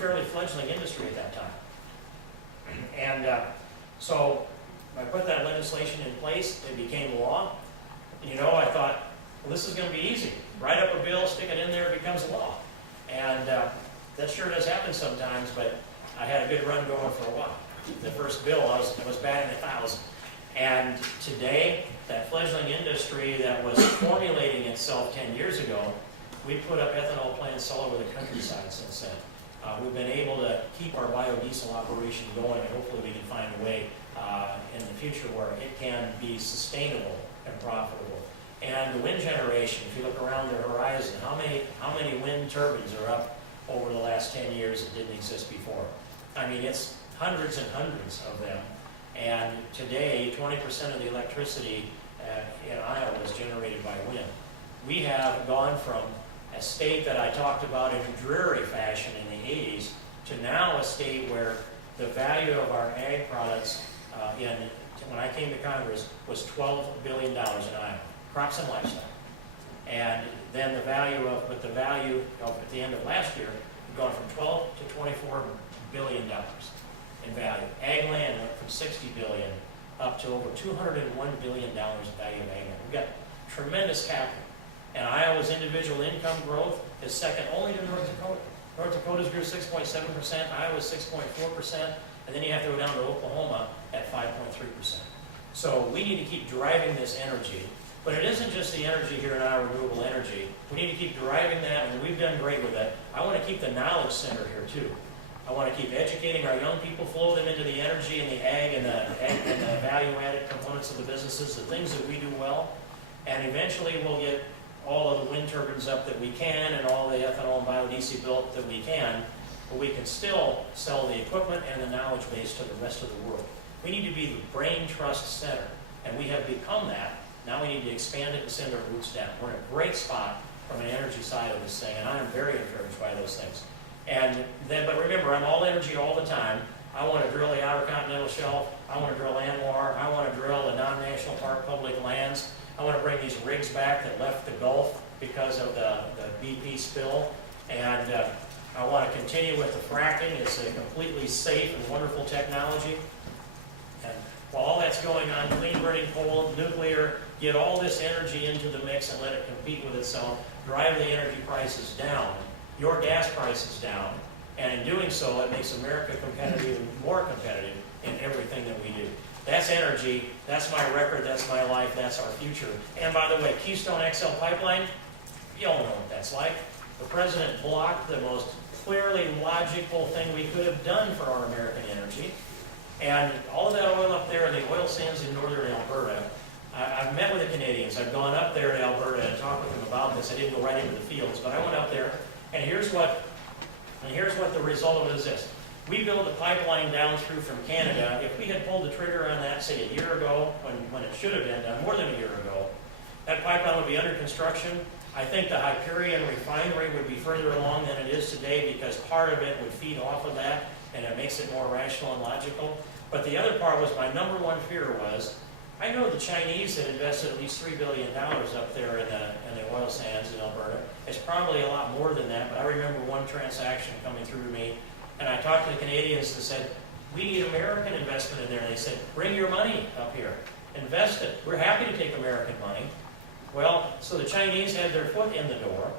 fairly fledgling industry at that time. And so I put that legislation in place, it became law. And, I thought, well, this is going to be easy. Write up a bill, stick it in there, it becomes law. And that sure does happen sometimes, but I had a good run going for a while. The first bill, I was batting 1,000. And today, that fledgling industry that was formulating itself 10 years ago, we put up ethanol plants all over the countryside since then. We've been able to keep our biodiesel operation going, and hopefully we can find a way in the future where it can be sustainable and profitable. And the wind generation, if you look around the horizon, how many wind turbines are up over the last 10 years that didn't exist before? I mean, it's hundreds and hundreds of them. And today, 20% of the electricity in Iowa is generated by wind. We have gone from a state that I talked about in a dreary fashion in the 80s to now a state where the value of our ag products when I came to Congress was $12 billion in Iowa, crops and livestock. And then the value of at the end of last year, we've gone from 12 to $24 billion in value. Ag land went from $60 billion up to over $201 billion in value of ag land. We've got tremendous capital. And Iowa's individual income growth is second only to North Dakota. North Dakota's grew 6.7%, Iowa's 6.4%, and then you have to go down to Oklahoma at 5.3%. So we need to keep driving this energy. But it isn't just the energy here in Iowa, renewable energy. We need to keep driving that, and we've done great with that. I want to keep the knowledge center here too. I want to keep educating our young people, flow them into the energy and the ag and the value-added components of the businesses, the things that we do well, and eventually we'll get all of the wind turbines up that we can and all the ethanol and biodiesel built that we can, but we can still sell the equipment and the knowledge base to the rest of the world. We need to be the brain trust center, and we have become that. Now we need to expand it and send our roots down. We're in a great spot from an energy side of this thing, and I'm very encouraged by those things. But remember, I'm all energy all the time. I want to drill the Outer Continental Shelf. I want to drill ANWR. I want to drill the non-national park public lands. I want to bring these rigs back that left the Gulf because of the BP spill. And I want to continue with the fracking. It's a completely safe and wonderful technology. And while all that's going on, clean burning coal, nuclear, get all this energy into the mix and let it compete with itself, drive the energy prices down, your gas prices down, and in doing so, it makes America competitive and more competitive in everything that we do. That's energy, that's my record, that's my life, that's our future. And by the way, Keystone XL Pipeline, you all know what that's like. The president blocked the most clearly logical thing we could have done for our American energy. And all of that oil up there in the oil sands in northern Alberta, I've met with the Canadians. I've gone up there to Alberta and talked with them about this. I didn't go right into the fields, but I went up there, and here's what the result of it is this. We built a pipeline down through from Canada. If we had pulled the trigger on that, say, a year ago, when it should have been done, more than a year ago, that pipeline would be under construction. I think the Hyperion refinery would be further along than it is today because part of it would feed off of that, and it makes it more rational and logical. But the other part was, my number one fear was, I know the Chinese had invested at least $3 billion up there in the oil sands in Alberta. It's probably a lot more than that, but I remember one transaction coming through to me, and I talked to the Canadians and said, we need American investment in there. And they said, bring your money up here, invest it. We're happy to take American money. Well, so the Chinese had their foot in the door.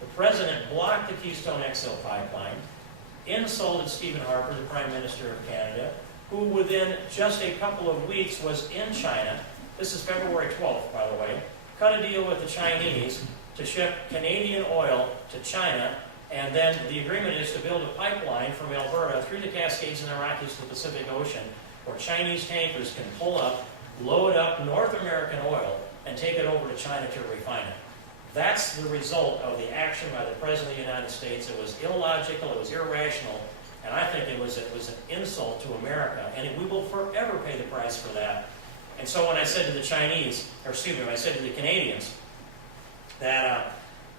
The president blocked the Keystone XL pipeline, insulted Stephen Harper, the Prime Minister of Canada, who within just a couple of weeks was in China. This is February 12th, by the way. Cut a deal with the Chinese to ship Canadian oil to China, and then the agreement is to build a pipeline from Alberta through the Cascades and the Rockies to the Pacific Ocean, where Chinese tankers can pull up, load up North American oil, and take it over to China to refine it. That's the result of the action by the President of the United States. It was illogical, it was irrational, and I think it was an insult to America, and we will forever pay the price for that. And so when I said to the Chinese, or excuse me, when I said to the Canadians that,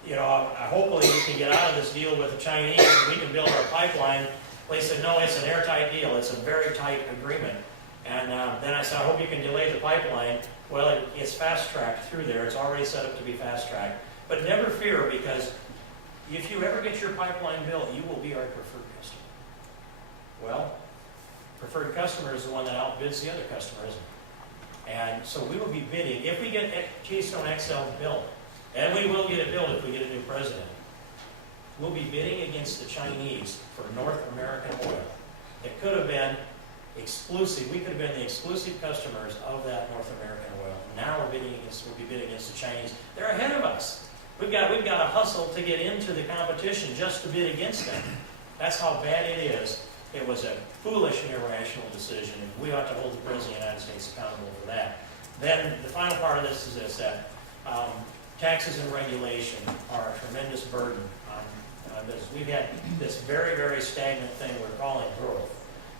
hopefully we can get out of this deal with the Chinese and we can build our pipeline, they said, no, it's an airtight deal. It's a very tight agreement. And then I said, I hope you can delay the pipeline. Well, it's fast-tracked through there. It's already set up to be fast-tracked. But never fear, because if you ever get your pipeline built, you will be our preferred customer. Well, preferred customer is the one that outbids the other customer, isn't it? And so we will be bidding, if we get Keystone XL built, and we will get it built if we get a new president, we'll be bidding against the Chinese for North American oil. It could have been exclusive, we could have been the exclusive customers of that North American oil. Now we'll be bidding against the Chinese. They're ahead of us. We've got to hustle to get into the competition just to bid against them. That's how bad it is. It was a foolish and irrational decision, and we ought to hold the President of the United States accountable for that. Then the final part of this is this, that taxes and regulation are a tremendous burden on business. We've had this very, very stagnant thing we're calling growth.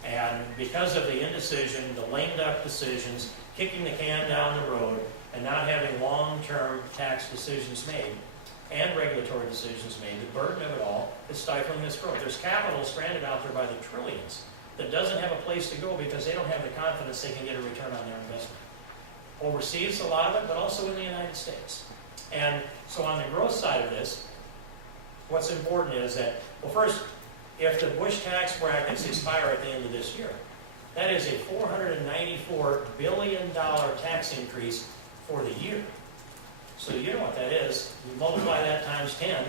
And because of the indecision, the lame duck decisions, kicking the can down the road, and not having long-term tax decisions made, and regulatory decisions made, the burden of it all is stifling this growth. There's capital stranded out there by the trillions that doesn't have a place to go because they don't have the confidence they can get a return on their investment. Overseas, a lot of it, but also in the United States. And so on the growth side of this, what's important is that, well, first, if the Bush tax brackets expire at the end of this year, that is a $494 billion tax increase for the year. So you know what that is. You multiply that times 10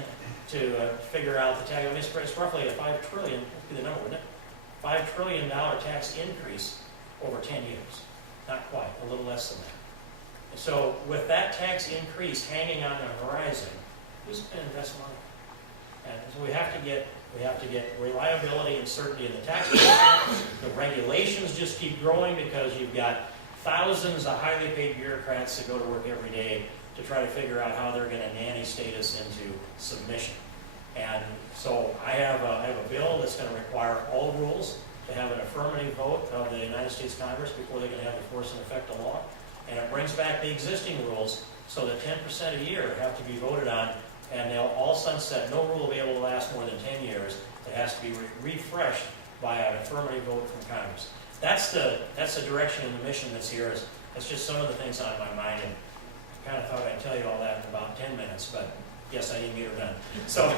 to figure out the tax. I mean, it's roughly a $5 trillion, that'd be the number, wouldn't it? $5 trillion tax increase over 10 years. Not quite, a little less than that. And so with that tax increase hanging on the horizon, who's going to invest money? And so we have to get reliability and certainty in the tax program. The regulations just keep growing because you've got thousands of highly paid bureaucrats that go to work every day to try to figure out how they're going to nanny state us into submission. And so I have a bill that's going to require all rules to have an affirmative vote of the United States Congress before they can have the force and effect of law. And it brings back the existing rules so that 10% a year have to be voted on, and they'll all sunset. No rule will be able to last more than 10 years. It has to be refreshed by an affirmative vote from Congress. That's the direction and the mission that's here. That's just some of the things on my mind, and I kind of thought I'd tell you all that in about 10 minutes, but yes, I didn't get her done. So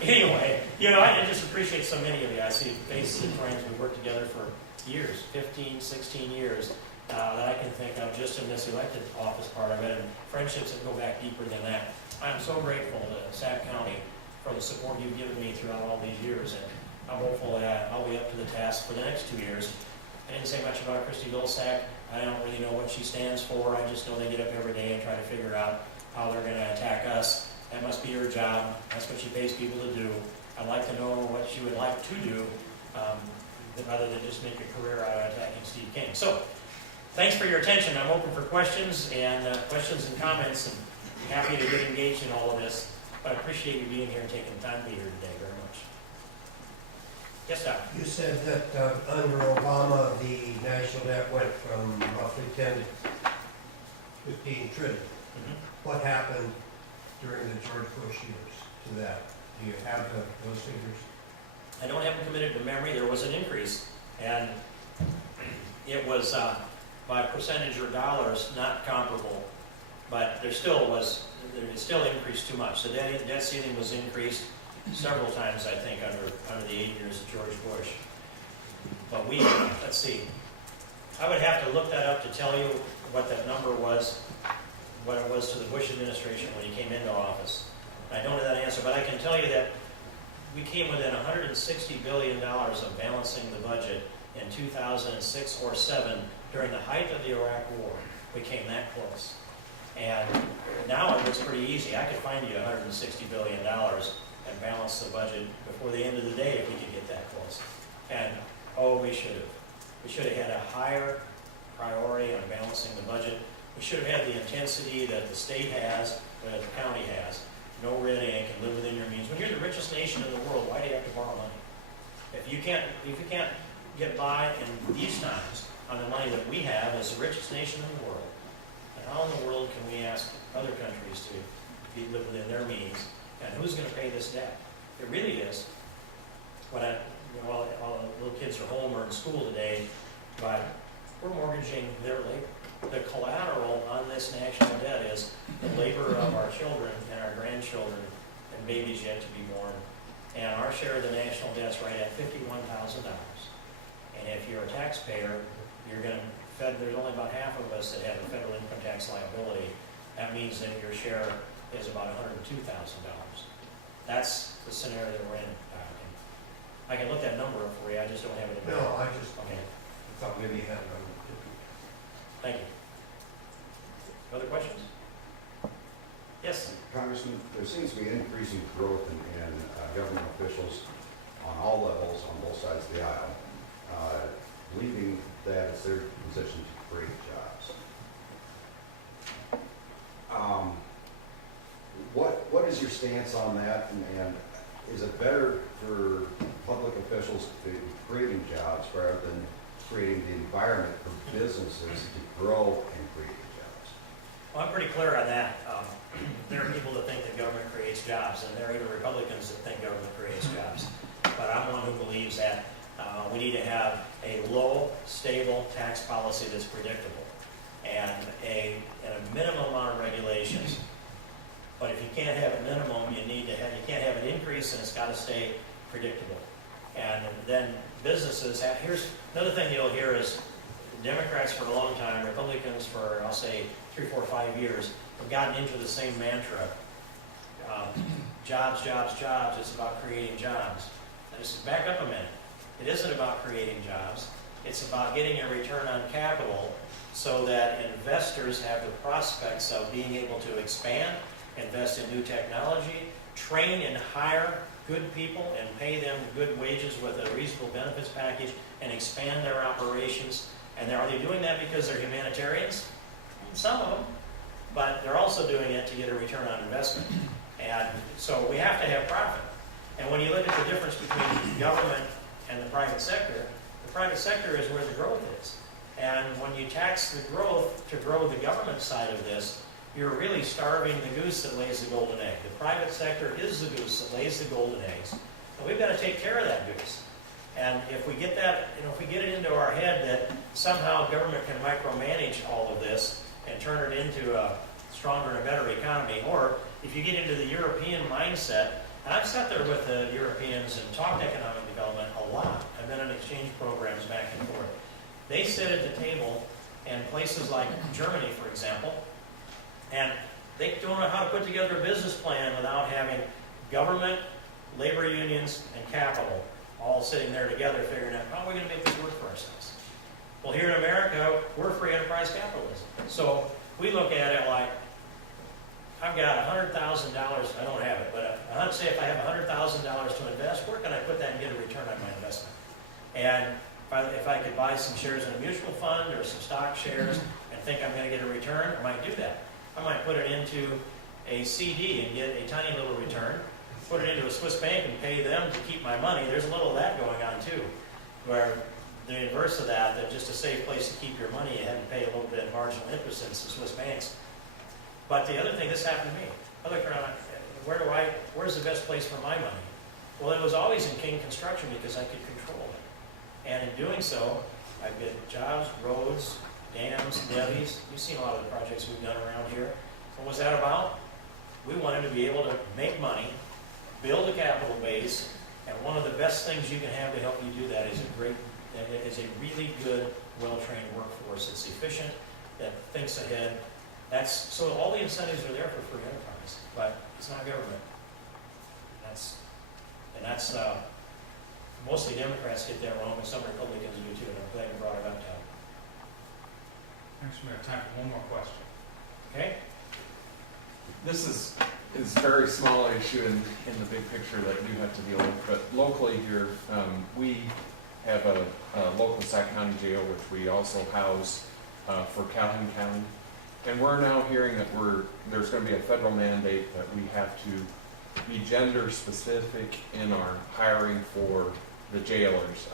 anyway, I just appreciate so many of you. I see faces and friends. We've worked together for years, 15, 16 years, that I can think of just in this elected office part of it, and friendships that go back deeper than that. I'm so grateful to Sac County for the support you've given me throughout all these years, and I'm hopeful that I'll be up to the task for the next 2 years. I didn't say much about Christy Vilsack. I don't really know what she stands for. I just know they get up every day and try to figure out how they're going to attack us. That must be her job. That's what she pays people to do. I'd like to know what she would like to do, rather than just make a career out of attacking Steve King. So, thanks for your attention. I'm open for questions and comments, and happy to get engaged in all of this. But I appreciate you being here and taking the time to be here today very much. Yes, Doc? You said that under Obama, the national debt went from roughly 10 to 15 trillion. Mm-hmm. What happened during the George Bush years to that? Do you have those figures? I don't have them committed to memory. There was an increase, and it was by percentage or dollars not comparable, but there still increased too much. The debt ceiling was increased several times, I think, under the 8 years of George Bush. But let's see, I would have to look that up to tell you what that number was, what it was to the Bush administration when he came into office. I don't know that answer, but I can tell you that we came within $160 billion of balancing the budget in 2006 or 7 during the height of the Iraq War. We came that close. And now it looks pretty easy. I could find you $160 billion and balance the budget before the end of the day if we could get that close. And, we should have. We should have had a higher priority on balancing the budget. We should have had the intensity that the state has, that the county has. No red ink and live within your means. When you're the richest nation in the world, why do you have to borrow money? If you can't get by in these times on the money that we have as the richest nation in the world, and how in the world can we ask other countries to live within their means? And who's going to pay this debt? It really is. All the little kids are home or in school today, but we're mortgaging their labor. The collateral on this national debt is the labor of our children and our grandchildren and and babies yet to be born. And our share of the national debt's right at $51,000. And if you're a taxpayer, there's only about half of us that have a federal income tax liability. That means that your share is about $102,000. That's the scenario that we're in. I can look that number up for you, I just don't have it in No, mind. I just Okay, thought maybe you had one. thank you. Other questions? Yes? Congressman, there seems to be increasing growth in government officials on all levels, on both sides of the aisle, believing that it's their position to create jobs. What is your stance on that, and is it better for public officials to be creating jobs rather than creating the environment for businesses to grow and create jobs? Well, I'm pretty clear on that. There are people that think that government creates jobs, and there are even Republicans that think government creates jobs. But I'm one who believes that we need to have a low, stable tax policy that's predictable, and a minimum amount of regulations. But if you can't have a minimum, you can't have an increase, and it's got to stay predictable. And then businesses here's another thing you'll hear is Democrats for a long time, Republicans for, I'll say, 3, 4, 5 years, have gotten into the same mantra. Jobs, jobs, jobs, it's about creating jobs. And just back up a minute. It isn't about creating jobs. It's about getting a return on capital so that investors have the prospects of being able to expand, invest in new technology, train and hire good people and pay them good wages with a reasonable benefits package and expand their operations. And are they doing that because they're humanitarians? Some of them. But they're also doing it to get a return on investment. And so we have to have profit. And when you look at the difference between government and the private sector is where the growth is. And when you tax the growth to grow the government side of this, you're really starving the goose that lays the golden egg. The private sector is the goose that lays the golden eggs. And we've got to take care of that goose. And if we get that, if we get it into our head that somehow government can micromanage all of this and turn it into a stronger and a better economy, or if you get into the European mindset, and I've sat there with the Europeans and talked economic development a lot. I've been on exchange programs back and forth. They sit at the table in places like Germany, for example, and they don't know how to put together a business plan without having government, labor unions, and capital all sitting there together figuring out how are we going to make this work for ourselves. Well, here in America, we're free enterprise capitalism. So we look at it like, I've got $100,000, I don't have it, but let's say if I have $100,000 to invest, where can I put that and get a return on my investment? And if I could buy some shares in a mutual fund or some stock shares and think I'm going to get a return, I might do that. I might put it into a CD and get a tiny little return, put it into a Swiss bank and pay them to keep my money. There's a little of that going on too, where the inverse of that just a safe place to keep your money, you have to pay a little bit of marginal interest in some Swiss banks. But the other thing, this happened to me. I look around, where's the best place for my money? Well, it was always in King Construction because I could control it. And in doing so, I get jobs, roads, dams, levees. You've seen a lot of the projects we've done around here. What was that about? We wanted to be able to make money, build a capital base, and one of the best things you can have to help you do that is a really good, well-trained workforce that's efficient, that thinks ahead. So all the incentives are there for free enterprise, but it's not government. That's mostly Democrats get that wrong, but some Republicans do too, and I'm glad you brought it up, Tom. Actually, we have time for one more question. Okay? This is a very small issue in the big picture that you have to deal with, but locally here, we have a local Sac County jail, which we also house for Calhoun County. And we're now hearing that there's going to be a federal mandate that we have to be gender specific in our hiring for the jailers.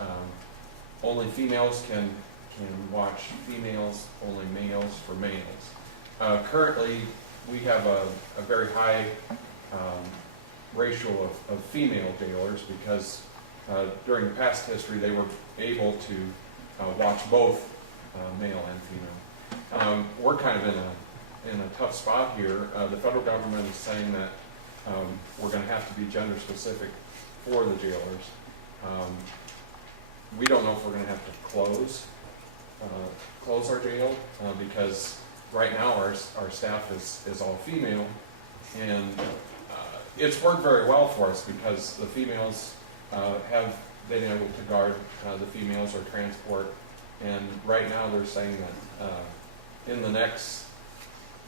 Only females can watch females, only males for males. Currently, we have a very high ratio of female jailers because during the past history they were able to watch both male and female. We're kind of in a tough spot here. The federal government is saying that we're gonna have to be gender specific for the jailers. We don't know if we're gonna have to close our jail, because right now our staff is all female, and it's worked very well for us because the females have been able to guard the females or transport, and right now they're saying that in the next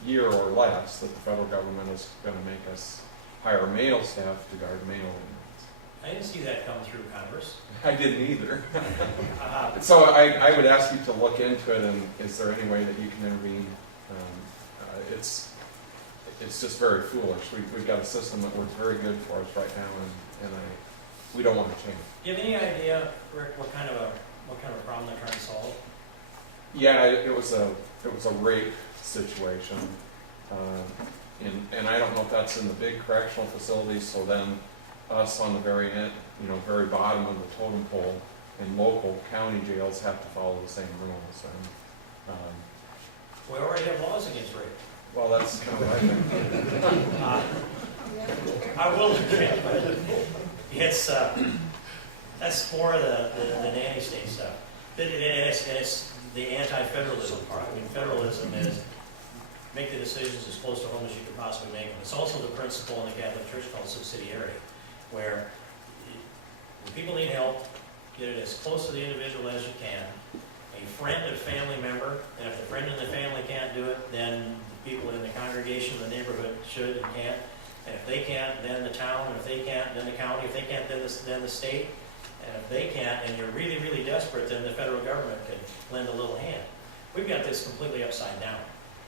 year or less that the federal government is going to make us hire male staff to guard male inmates. I didn't see that come through Congress. I didn't either. Uh, So I would ask you to look into it, and is there any way that you can intervene? It's just very foolish. We've got a system that works very good for us right now, and we don't want to change. Do you have any idea, Rick, what kind of a problem they're trying to solve? Yeah, it was a rape situation, and I don't know if that's in the big correctional facilities. So then, us on the very end, very bottom of the totem pole, and local county jails have to follow the same rules. And We already have laws against rape. well, that's kind of what I think. I will admit, but it's, that's more of the nanny state stuff. And it's the anti-federalism part. I mean, federalism is make the decisions as close to home as you could possibly make them. It's also the principle in the Catholic Church called subsidiarity, where when people need help, get it as close to the individual as you can. A friend, a family member, and if the friend in the family can't do it, then the people in the congregation, the neighborhood should and can't. And if they can't, then the town, and if they can't, then the county, if they can't, then the state. And if they can't, and you're really, really desperate, then the federal government could lend a little hand. We've got this completely upside down.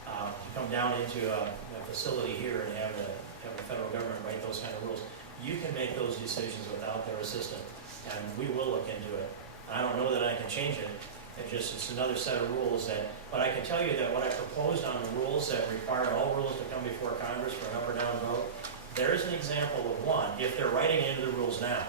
You come down into a facility here and have the federal government write those kind of rules. You can make those decisions without their assistance, and we will look into it. I don't know that I can change it. It's another set of rules but I can tell you that what I proposed on the rules that require all rules to come before Congress for an up or down vote, there's an example of one, if they're writing into the rules now,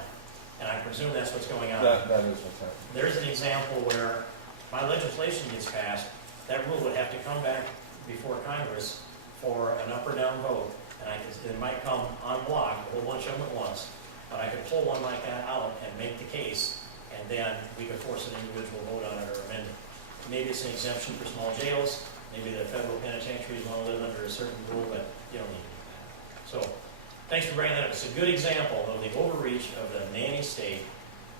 and I presume that's what's going on. That is what's happening. There's an example where my legislation gets passed, that rule would have to come back before Congress for an up or down vote, and it might come en bloc, a whole bunch of them at once, but I could pull one like that out and make the case, and then we could force an individual vote on it or amend it. Maybe it's an exemption for small jails, maybe the federal penitentiaries want to live under a certain rule, but you don't need to do that. So, thanks for bringing that up. It's a good example of the overreach of the nanny state.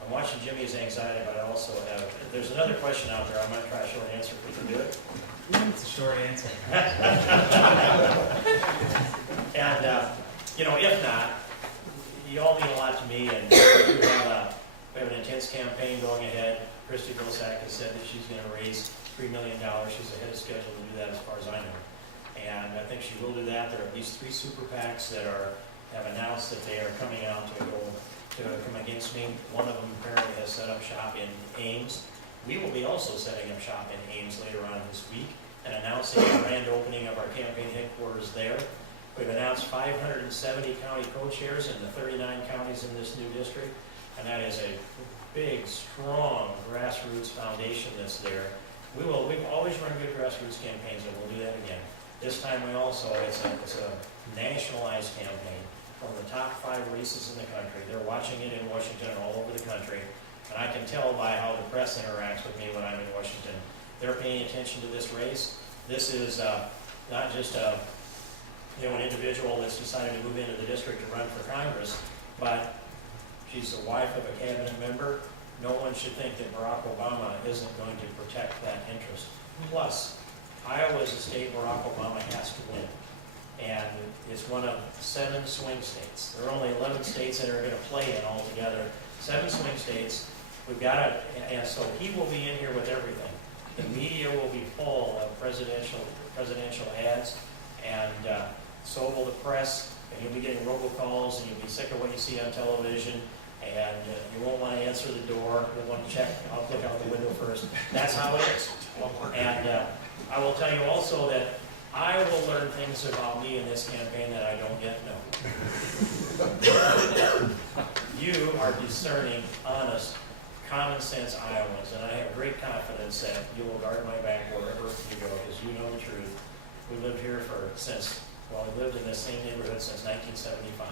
I'm watching Jimmy's anxiety, but I also have, if there's another question out there, I might try a short answer if we can do it. It's a short answer. And, if not, you all mean a lot to me, and we have an intense campaign going ahead. Christy Vilsack has said that she's going to raise $3 million. She's ahead of schedule to do that as far as I know. And I think she will do that. There are at least 3 super PACs that have announced that they are coming out to come against me. One of them apparently has set up shop in Ames. We will be also setting up shop in Ames later on this week and announcing the grand opening of our campaign headquarters there. We've announced 570 county co-chairs in the 39 counties in this new district, and that is a big, strong grassroots foundation that's there. We've always run good grassroots campaigns, and we'll do that again. This time it's a nationalized campaign from the top 5 races in the country. They're watching it in Washington and all over the country. And I can tell by how the press interacts with me when I'm in Washington. They're paying attention to this race. This is not just an individual that's decided to move into the district to run for Congress, but she's the wife of a cabinet member. No one should think that Barack Obama isn't going to protect that interest. Plus, Iowa is a state Barack Obama has to win. And it's one of 7 swing states. There are only 11 states that are going to play in altogether. 7 swing states. We've got to, and so he will be in here with everything. The media will be full of presidential ads, and so will the press, and you'll be getting robocalls, and you'll be sick of what you see on television, and you won't want to answer the door. You'll want to check, I'll look out the window first. That's how it is. And I will tell you also that I will learn things about me in this campaign that I don't yet know. You are discerning, honest, common sense Iowans, and I have great confidence that you will guard my back wherever you go, because you know the truth. We lived here since Well, we lived in this same neighborhood since 1975.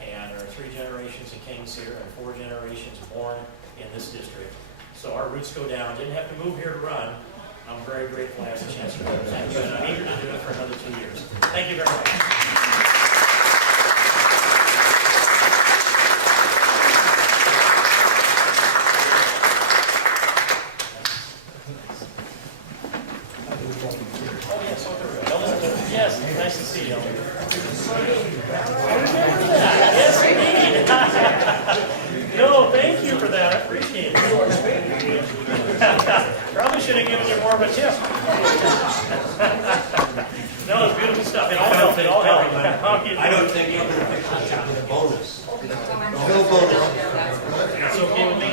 And there are 3 generations of Kings here and 4 generations born in this district. So our roots go down. Didn't have to move here to run. I'm very grateful I have the chance to represent you, and I'm eager to do it for another 2 years. Thank you very much. Oh, yes, oh, there we go. Ellen, yes, nice to see you. Ellen. I remember that. Yes, indeed. No, thank you for that. I appreciate it. Probably should have given you more of a tip. No, it's beautiful stuff. It all helped. It all helped. I don't think you're going to picture should be a bonus. No bonus. It's okay with me.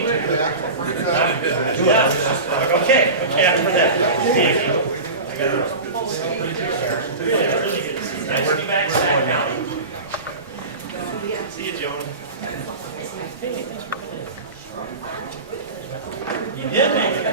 Yeah. Okay. Okay. After that. Thank you. I got it. Really, really good to see you. Nice to be back in Sac County. See you, Joan. Hey, thanks for coming in. You did make it.